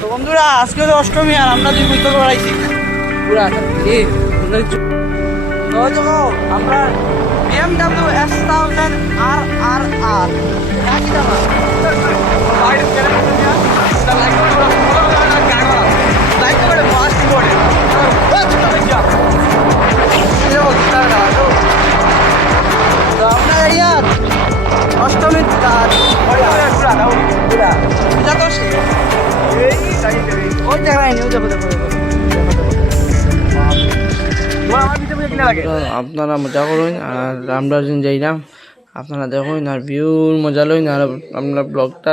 তো বন্ধুরা আজকে হলো অষ্টমী আর আমরা দুই বুঝতে পারাইছি পুরা আমরা BMW S1000 RRR কি দাম অষ্টমী আপনারা মজা করুন আর আমরা যাইলাম আপনারা দেখুন আর ভিউর মজা লইন আর আপনারা ব্লগটা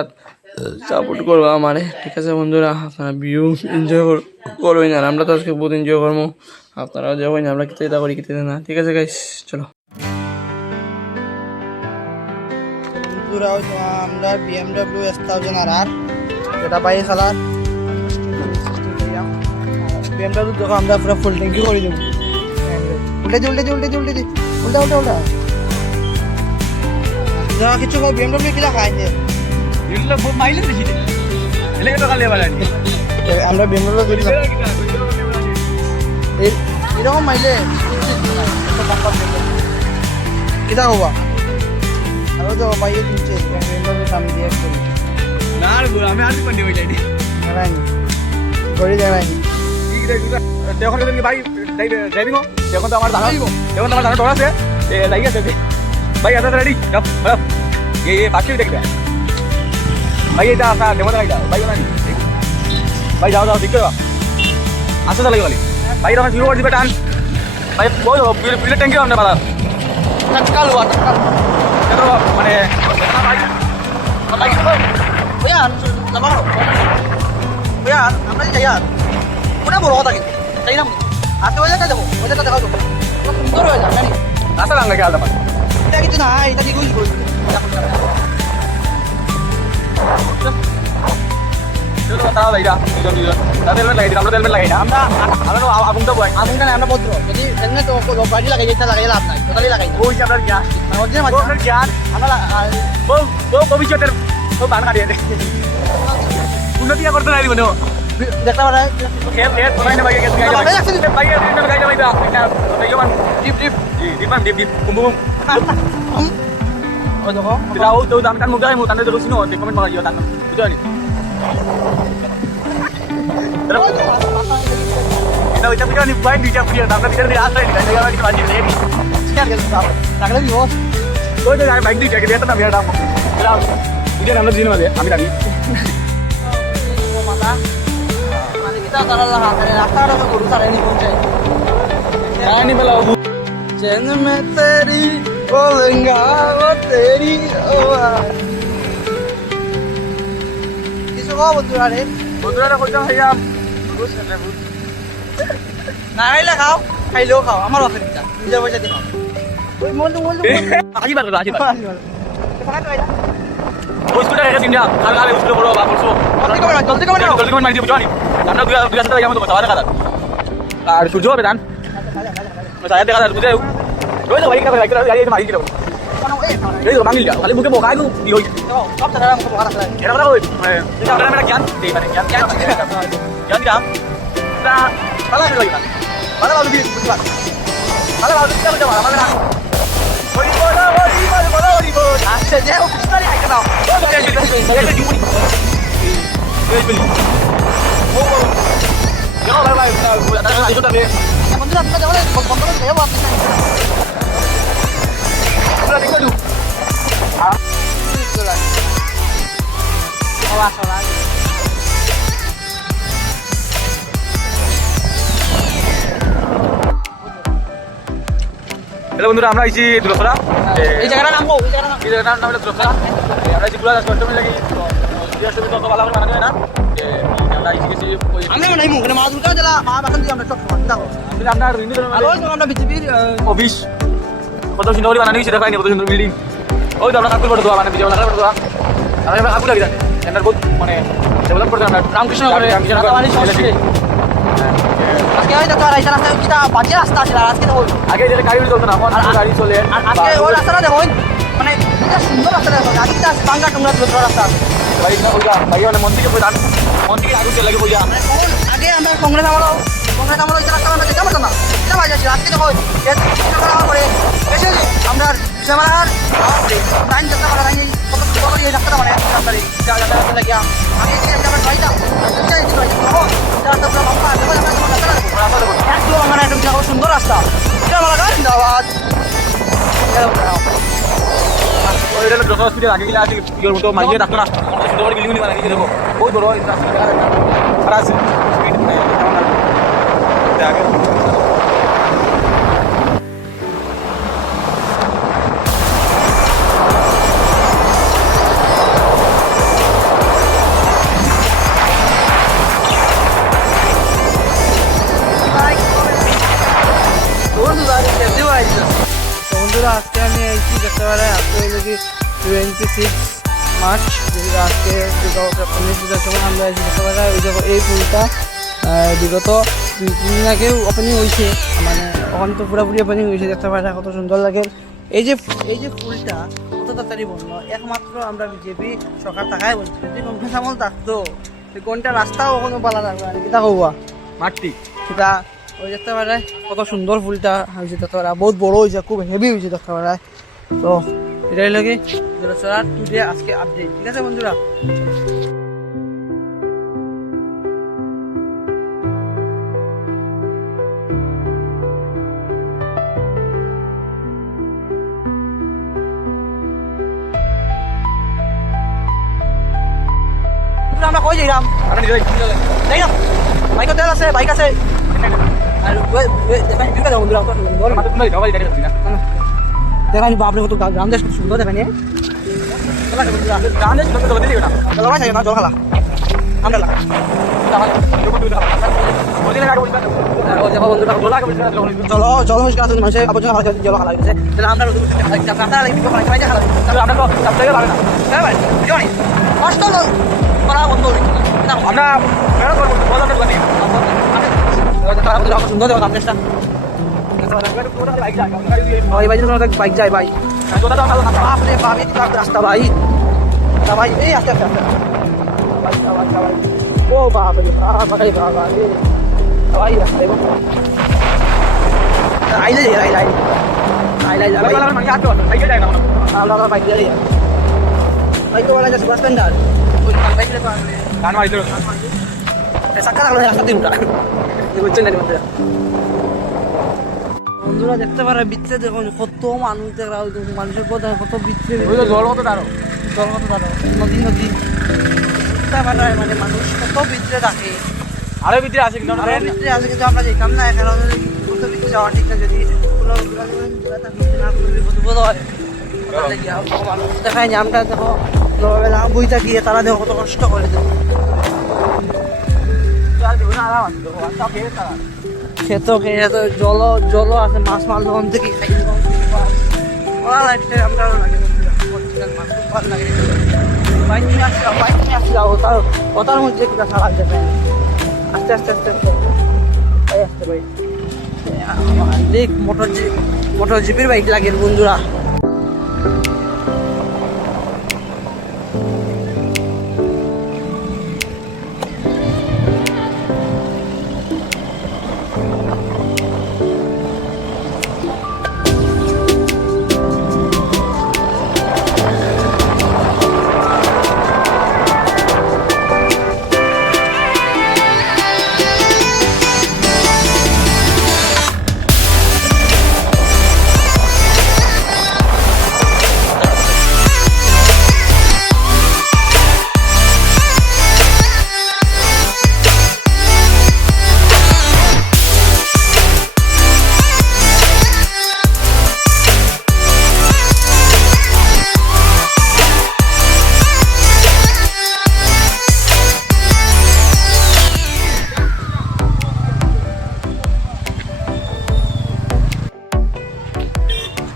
সাপোর্ট করবো আমারে ঠিক আছে বন্ধুরা আপনারা ভিউ এনজয় করবেন আর আমরা তো আজকে বহুত এনজয় করবো আপনারাও দেখুন আমরা কিতে করি কিতে না ঠিক আছে গাইস চলো বন্ধুরা আমরা BMW S1000 RR যেটা বাইক চালার BMW দেখো আমরা পুরো ফুল ট্যাঙ্কি করে দেব উল্টে যা কিছু কই BMW কিলা খাই দে ইল্লা বহুত মাইলেজ বেশি দে এলে তো কালে বালা নি আমরা BMW করি এই এরকম মাইলেজ কিটা হবা আরো তো বাইরে দিচ্ছে BMW সামনে দিয়ে একটু না আর আমি আর পান্ডি হই যাইনি জানাইনি করে জানাইনি ঠিক রে দেখো তুমি ভাই ড্রাইভিং দেখো তো আমার জানা দেখো তো আমার জানা ডর আছে এ যাই আছে ভাই আদা রেডি যাও বড় ये पाछे देख रहा है भाई এটা আসা দেখো না এটা ভাই না ভাই যাও দিকে আসা চলে গেলি ভাই রকম শুরু করে দিবে টান ভাই বল বিলে ট্যাঙ্কি অন বালা টাটকা লওয়া টাটকা কেন মানে ভাই ভাইয়া লামাও ভাইয়া আমরা যাই আর কোনা বড় কথা কি তাই না আতে ওইটা দেবো ওইটা দেখাও তো সুন্দর হয়ে যায় জানি আসা লাঙ্গা কি আলাদা এটা কিছু না এটা কি কইছ বল চলো তাও লাইরা দুজন তাদের হেলমেট লাগাই আমরা হেলমেট লাগাই না আমরা আগুনটা বয় আগুনটা না আমরা পত্র যদি হেলমেট তো গাড়ি লাগাই যেটা লাগাই লাভ নাই টোটালি লাগাই ওই যে আপনার জ্ঞান ওদের মাঝে আপনার জ্ঞান আমরা ও ভবিষ্যতের ও বান কাটিয়ে দে উন্নতি করতে নাই মানে দেখতে পারে খেল খেল তোলাই না বাইকে গাড়ি লাগাই বাইকে গাড়ি লাগাই দা এটা ইমান ডিপ বুম বুম ও দেখো দিলাও তো দাম কান মুগাই মু তানে দেখছিনো তে কমেন্ট মারিও তান বুঝানি এটা ওইটা বুঝানি পয়েন্ট দুইটা পুরো দামটা ভিতরে দিয়ে আসলে এটা জায়গা বাকি বাজি নেই ঠিক আছে তাহলে দিও ওই তো বাইক দুইটা কে এটা না দাম এটা বুঝে আমরা দিন মাঝে আমি রাখি ও মাতা মানে কিটা করালা হাতে রাস্তাটা তো গরু সারা নি পৌঁছায় রানি বেলা चैन में तेरी बोलेंगा वो तेरी किसको बंधुरा रे बंधुरा কইতাম ভাইয়া বুঝছ না বুঝ না খাইলে খাও খাইলেও খাও আমার অসুবিধা নিজের পয়সা দিয়ে খাও ওই মন আজিবার ওই স্কুটার এটা দিন না কাল স্কুলে পড়ো বা পড়ছো জলদি কমেন্ট মারি দিও জানি আমরা দুই রাস্তা যাই আমাদের কথা কথা আর সূর্য হবে দান saya দেখা যায় বুঝাও ওই তো বাইক গাড়ি মারি দিও এই তো বাঙিল খালি মুখে বকাই দু দি হই সব জায়গা মুখে বকা রাখলা এটা কথা কই এটা আমরা জ্ঞান দেই মানে জ্ঞান দাম তা ভালো লাগে না ভালো ভালো দিস বুঝবা ভালো ভালো দিস যাও আমাদের ওই বড় আচ্ছা যে ও কৃষ্ণারি আইতা দাও এটা জীবনি এই বলি ও দেখো ভাই ভাই এটা বে বন্ধুরা আপনারা যাবেন বন্ধ করে দেব আপনি আমরা দেখো দু হ্যালো বন্ধুরা আমরা আইছি দুলসরা এই জায়গাটার নাম এই জায়গাটার নাম হলো দুলসরা আমরা যেগুলো কাস্টমার লাগি তো তো ভালো করে বানানো হয় না আমরা আইছি গেছি আমরা নাই মুখে মাছ উঠা জেলা মা বাসন দিয়ে আমরা সব সময় দেখো আমরা আমরা বিজেপির অফিস কত সুন্দর করে বানানো হয়েছে দেখাইনি কত সুন্দর বিল্ডিং ওই তো আমরা কাকুর বড় দোয়া মানে বিজয় নাগার বড় দোয়া আমরা কাকুর লাগি এন্টার বহুত মানে ডেভেলপ করতে আমরা রামকৃষ্ণ আজকে হয়তো তো রাস্তা রাস্তা কিটা বাজে রাস্তা আছে আজকে তো আগে যে গাড়ি চলতো না এখন গাড়ি চলে আর আজকে ওই রাস্তাটা দেখো মানে এটা সুন্দর রাস্তা দেখো আজকে বাংলা টুংরা রাস্তা আছে ভাই না ওইটা ভাই মানে মন্দিরে প্রধান আগে আমরা কংগ্রেস আমলো যে রাস্তা আমরা যেতে পারতাম না এটা ভাই যাচ্ছি আজকে দেখো করে এসে আমরা সেমার লাইন যেতে পারা লাইন কত এই রাস্তাটা মানে রাস্তায় যা যাতায়াত লাগিয়া আগে থেকে আমরা যাইতাম একদম আমার একদম সুন্দর রাস্তা এটা ভালো গাছ জিন্দাবাদ আগে গেলে আছে মতো মারিয়ে রাখতো না বড় বিল্ডিং বানিয়ে দেখো বহুত বড় রাস্তা আছে আগে বন্ধুরা আজকে আমি এইছি দেখতে পারে আজকে হইল কি 26 মার্চ যেটা আজকে পুজোর সময় আমরা এসে দেখতে পারে ওই যে এই ফুলটা বিগত 2-3 দিন আগেও ওপেনিং হয়েছে মানে ওখানে তো পুরোপুরি ওপেনিং হয়েছে দেখতে পারে কত সুন্দর লাগে এই যে ফুলটা কত তাড়াতাড়ি বন্ধ একমাত্র আমরা বিজেপি সরকার থাকায় বলছি যদি কংগ্রেস আমল থাকতো কোনটা রাস্তাও কোনো পালা থাকবে না কিতা হওয়া মাটি সেটা ওই দেখতে পারে কত সুন্দর ফুলটা হয়েছে দেখতে পারে বহুত বড় হয়েছে খুব হেভি হয়েছে দেখতে পারে তো এটাই লাগে জলচরার টুডে আজকে আপডেট ঠিক আছে বন্ধুরা আমরা কই যাইলাম যাই না বাইক তেল আছে বাইক আছে আর দেখানি বাপরে কত গ্রাম দেশ সুন্দর দেখানি জল খালা জল মানুষের আবর্জনা খাওয়া জল খালা গেছে আমরা কষ্ট করা বন্ধ আমরা সুন্দর দেবো সামনেটা বাইক যায় ভাই বাপরে বাপে রাস্তা ভাই ভাই এই আস্তে আস্তে আস্তে ও বাপরে ভাই বাবা ভাই আইলে বাইক যাই বাইক তো বলা যাচ্ছে বাস স্ট্যান্ডার সাক্ষা থাকলো রাস্তা দিন বুঝছেন না বন্ধুরা দেখতে পারে বিচ্ছে দেখুন কত মানুষ দেখা মানুষের কত বিচ্ছে জল কত তারও নদী দেখতে পারে মানে মানুষ কত বিচ্ছে থাকে আরো ভিতরে আছে কিন্তু ভিতরে আছে কিন্তু আমরা যেতাম না এখানে কত ভিতরে যাওয়া ঠিক না যদি কোনো বিপদ হয় মানুষ দেখায় আমরা দেখো বইটা গিয়ে তারা দেখো কত কষ্ট করে দেবো খেতে জল আছে মাছ মাছ দোকান থেকে খাই আমরা বাইক নিয়ে আসছিলাম ওটার মধ্যে কিনা সারা যাবে আস্তে আস্তে আসতে ভাই দেখ মোটর জিপের বাইক লাগে বন্ধুরা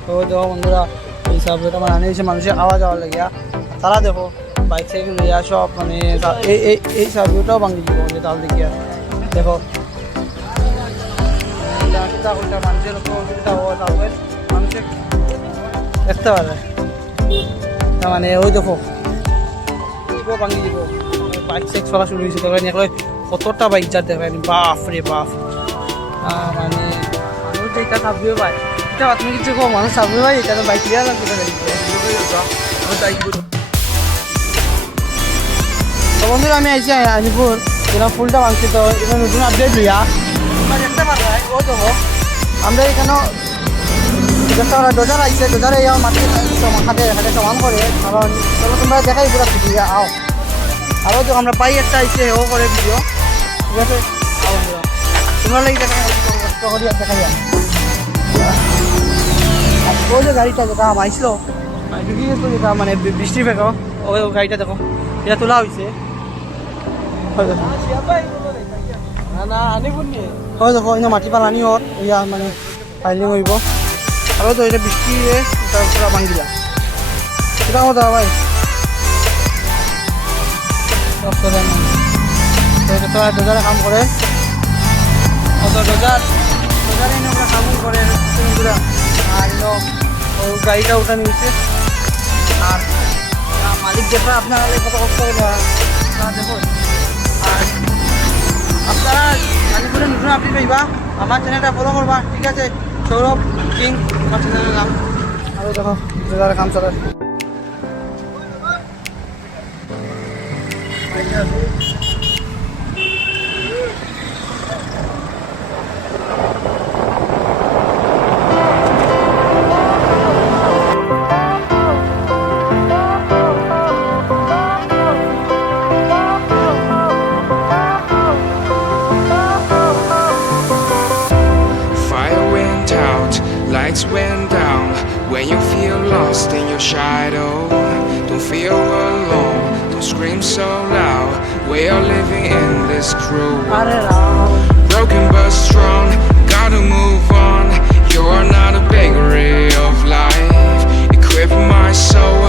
তো দেখো বন্ধুরা এই সাবজেক্ট আমার আনে এসে মানুষের আওয়া যাওয়ার লাগিয়া তারা দেখো বাইক সাইকেল লিয়া সব মানে এই সাবজেক্টটাও ভাঙি দিব তাল দেখিয়া দেখো মানুষের অসুবিধা হওয়া তাহলে মানুষের দেখতে পারে মানে ওই দেখো ভাঙি দিব বাইক চেক চলা শুরু হয়েছে দেখেন একলাই কতটা বাইক যার দেখেন বাপ রে বাপ মানে মানুষ যে এটা চাপিও পায় এটা তুমি কিছু কো মানুষ চাপিও পায় এটা তো বাইক লিয়া লাগবে তো বন্ধুরা আমি আইছি আলিপুর এরা ফুলটা ভাঙছি তো এখানে নতুন আপডেট লইয়া তোমরা দেখতে পারবে ও যাবো আমরা এখানে দেখতে পারা ডোজার আইছে ডোজারে মাটি হাতে হাতে সমান করে কারণ চলো তোমরা দেখাই পুরো ভিডিও আও আরও তো আমরা পাই একটা আইছে ও করে ভিডিও ঠিক আছে আও তোমরা লাগি দেখা করি আর দেখাই ওই যে গাড়িটা যেটা আইছিল যেটা মানে বৃষ্টি ফেঁকো ওই গাড়িটা দেখো এটা তোলা হয়েছে হয় দেখো এনে মাটি পালানি ওর ইয়া মানে ফাইলিং হইব আৰু তো এটা বৃষ্টি তাৰ পৰা ভাঙিলা কিবা কথা ভাই ডোজারে কাম করে ডোজারে এনে আমরা কাম করে আর গাড়িটা উঠা নিয়েছে আর মালিক দেখা আপনারা কত কষ্ট করে দেখো আর আপনারা আলিপুরে নতুন আপডেট পাইবা আমার চ্যানেলটা ফলো করবা ঠিক আছে সৌরভ কিং আমার চ্যানেলের নাম আর দেখো ডোজারে কাম চলে Lights went down when you feel lost in your shadow. Don't feel alone, don't scream so loud. We are living in this cruel world. Broken but strong, gotta move on. You are not a bakery of life. Equip my soul